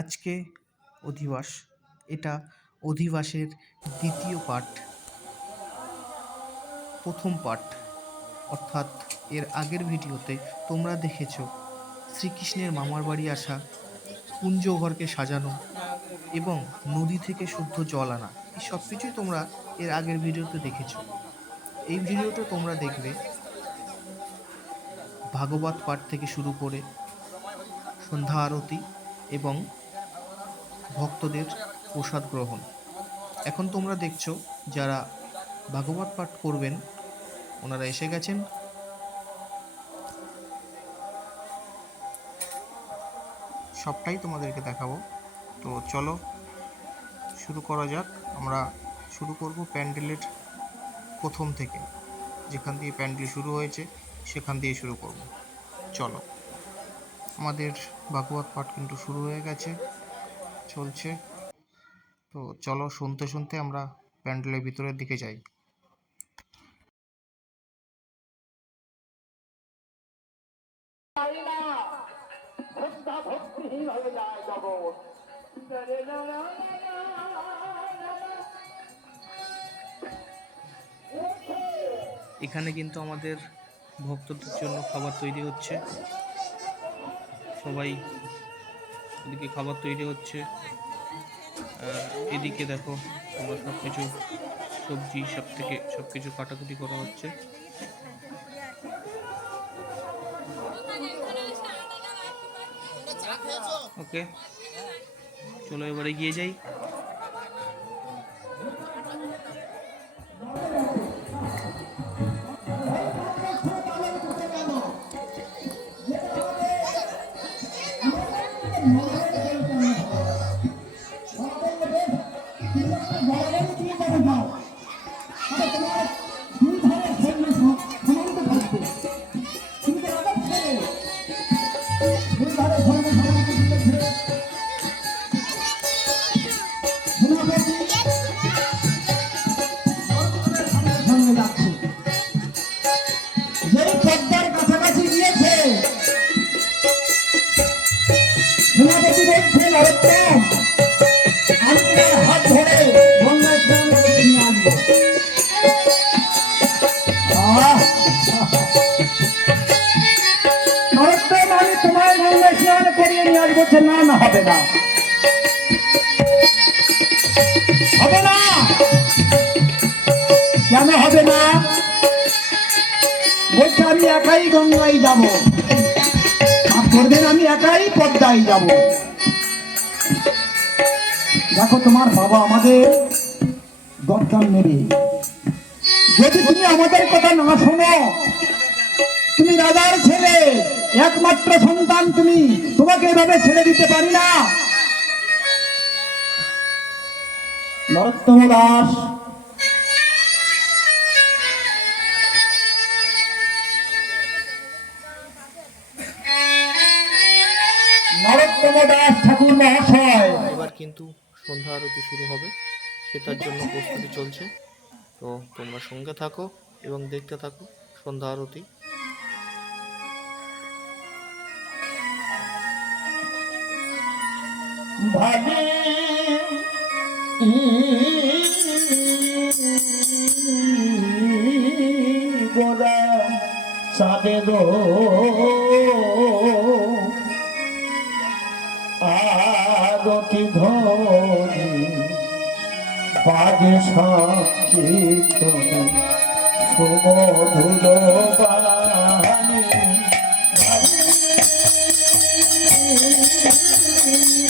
আজকে অধিবাস। এটা অধিবাসের দ্বিতীয় পাঠ। প্রথম পাঠ। অর্থাৎ এর আগের ভিডিওতে তোমরা দেখেছ শ্রীকৃষ্ণের মামার বাড়ি আসা কুঞ্জঘরকে সাজানো এবং নদী থেকে শুদ্ধ জল আনা। এই সব কিছুই তোমরা এর আগের ভিডিওতে দেখেছ। এই ভিডিওতে তোমরা দেখবে ভাগবত পাঠ থেকে শুরু করে সন্ধ্যা আরতি এবং ভক্তদের প্রসাদ গ্রহণ। এখন তোমরা দেখছ যারা ভাগবত পাঠ করবেন, ওনারা এসে গেছেন। সবটাই তোমাদেরকে দেখাবো। তো চলো, শুরু করা যাক। আমরা শুরু করব প্যান্ডেলের প্রথম থেকে। যেখান দিয়ে প্যান্ডেল শুরু হয়েছে, সেখান দিয়ে শুরু করব। চলো। আমাদের ভাগবত পাঠ কিন্তু শুরু হয়ে গেছে। চলছে। তো চলো শুনতে শুনতে আমরা প্যান্ডেলের ভিতরের দিকে যাই। এখানে কিন্তু আমাদের ভক্তদের জন্য খাবার তৈরি হচ্ছে। সবাই এদিকে খাবার তৈরি হচ্ছে। এদিকে দেখো, আমার সব কিছু সবজি সব থেকে সব কিছু কাটাকুটি করা হচ্ছে। ওকে, চলো এবারে গিয়ে যেই। না হবে না। কেন হবে না? বলছে, আমি একাই গঙ্গায় যাব। করবেন, আমি একাই পদ্মায় যাব। দেখো, তোমার বাবা আমাদের দরকার নেবে। যদি তুমি আমাদের কথা না শোনো, তুমি রাজার ছেলে। একমাত্র সন্তান তুমি। তোমাকে এভাবে ছেড়ে দিতে পারি না। নরোত্তম দাস। নরোত্তম দাস ঠাকুর মহাশয়। এবার কিন্তু সন্ধ্যা আরতি শুরু হবে। সেটার জন্য প্রস্তুতি চলছে। তো তোমরা সঙ্গে থাকো এবং দেখতে থাকো সন্ধ্যা আরতি। ভাবে। গোরা সাদের আরতি ধরি বাজে সংকীর্তন সুমধুর বাণী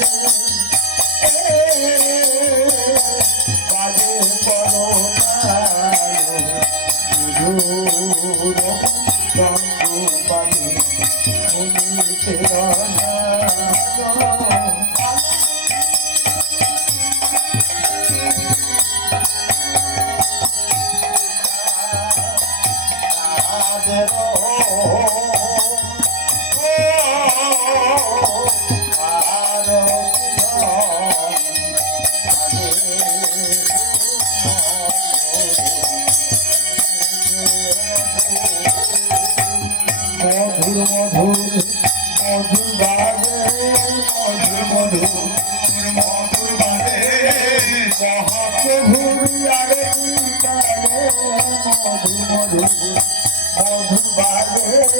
Yeah.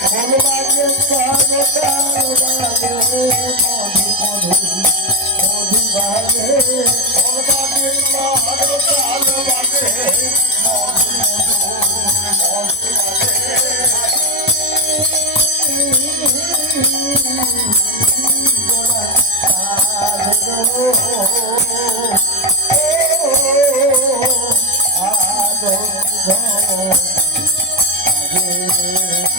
Oh, oh, oh, oh. Oh,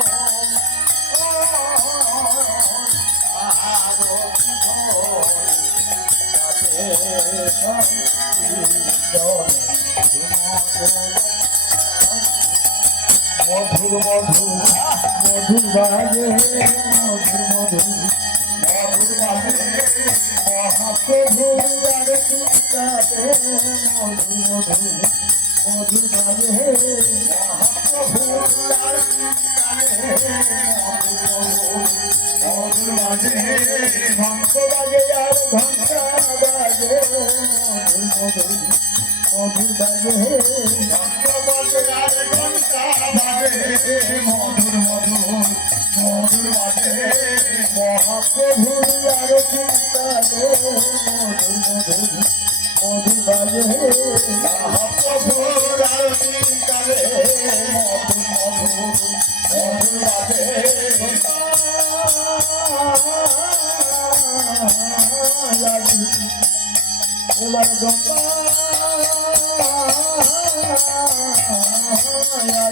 মধুর মধুর মধুর বাজে মধুর মধুর মধুর বাজে মহাপ্রভুর গাড়ে মধুর মধুর মধুর বাজে মধুর বাজে ভক্ত Oh,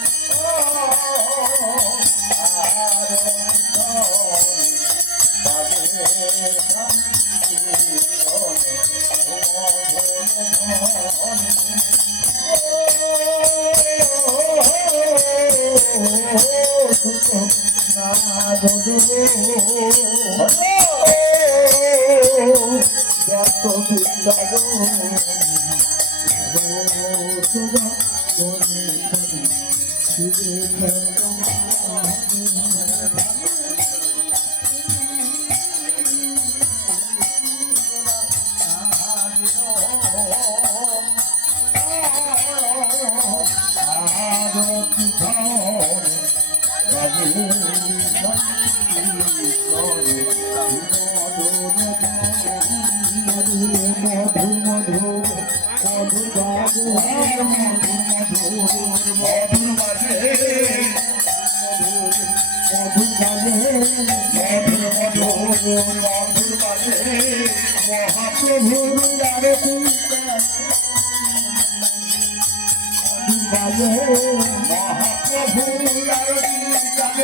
তো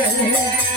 লাইভে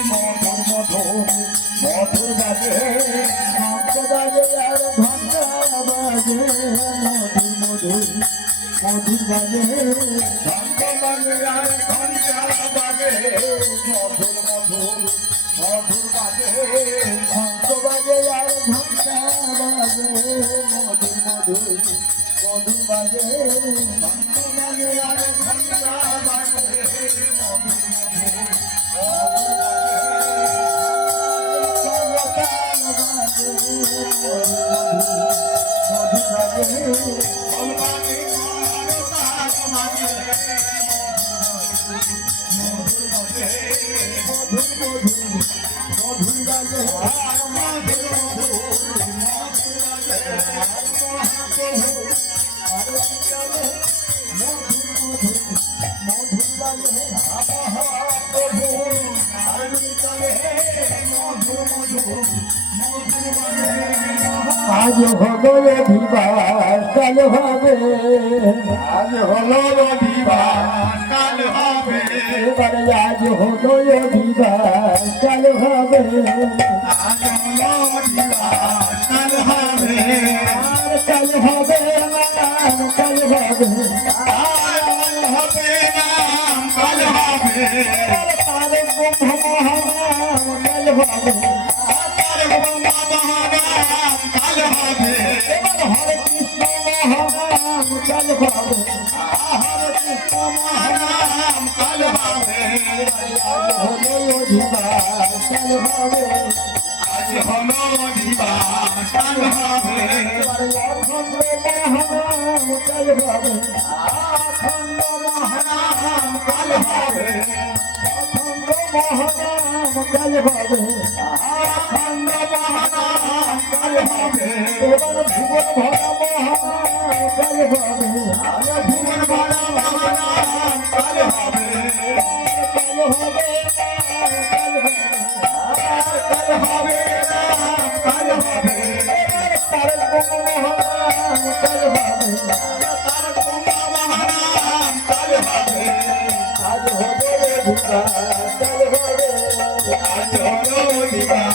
আজ হলো অধিবাস কাল হবে। আজ হলো অধিবাস কাল হবে। এবারে আজ হলো অধিবাস কাল হবে। আজ হলো অধিবাস কাল হবে। কাল হবে কাল হবে। কাল হবে। কাল হবে আজ হলো কাল হবে কাল হবে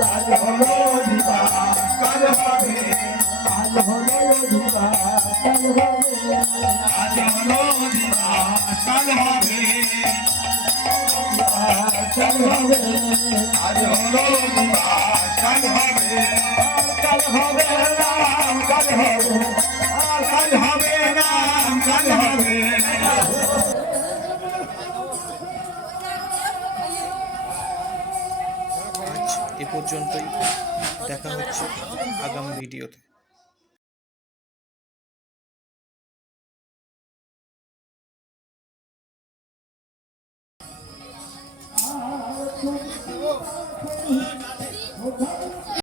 কাল হলো দিবা কাল হবে কাল হলো দিবা কাল হবে আজ হলো দিবা কাল হবে কাল হবে আজ হলো দিবা কাল হবে কাল হবে রাম কাল হবে পর্যন্তই দেখা হচ্ছে আগামী ভিডিওতে।